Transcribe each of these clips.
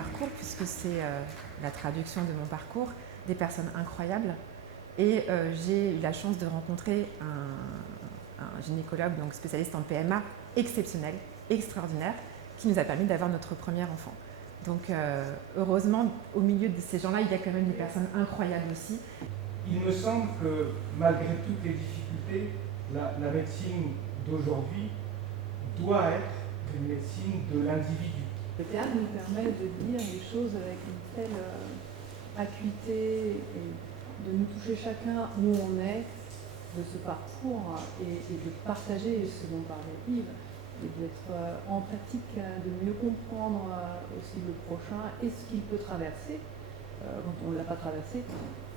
parcours, puisque c'est la traduction de mon parcours, des personnes incroyables. Et j'ai eu la chance de rencontrer un gynécologue, donc spécialiste en PMA, exceptionnel, extraordinaire, qui nous a permis d'avoir notre premier enfant. Donc heureusement, au milieu de ces gens-là, il y a quand même des personnes incroyables aussi. Il me semble que malgré toutes les difficultés, la médecine d'aujourd'hui doit être une médecine de l'individu. Le théâtre nous permet de dire les choses avec une telle acuité et de nous toucher chacun où on est de ce parcours et de partager ce dont parlait Yves et d'être empathique, de mieux comprendre aussi le prochain et ce qu'il peut traverser quand on ne l'a pas traversé.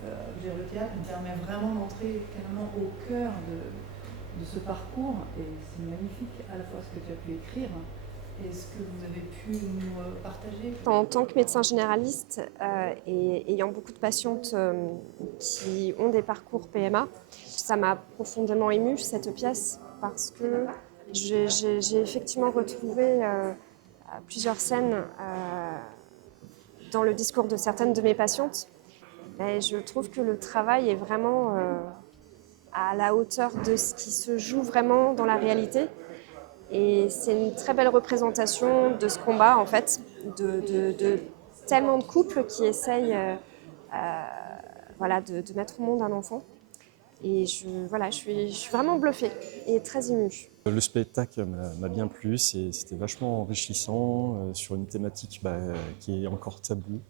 Le théâtre nous permet vraiment d'entrer carrément au cœur de ce parcours et c'est magnifique à la fois ce que tu as pu écrire et ce que vous avez pu nous partager. En tant que médecin généraliste et ayant beaucoup de patientes qui ont des parcours PMA, ça m'a profondément émue cette pièce parce que j'ai effectivement retrouvé plusieurs scènes dans le discours de certaines de mes patientes. Et je trouve que le travail est vraiment à la hauteur de ce qui se joue vraiment dans la réalité. Et c'est une très belle représentation de ce combat, en fait, de tellement de couples qui essayent de mettre au monde un enfant. Et je suis vraiment bluffée et très émue. Le spectacle m'a bien plu, c'était vachement enrichissant sur une thématique qui est encore taboue.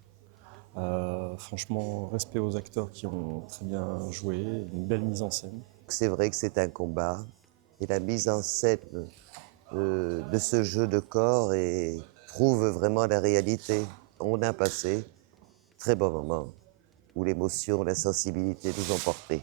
Franchement, respect aux acteurs qui ont très bien joué, une belle mise en scène. C'est vrai que c'est un combat et la mise en scène de ce jeu de corps prouve vraiment la réalité. On a passé de très bons moments où l'émotion, la sensibilité nous ont portés.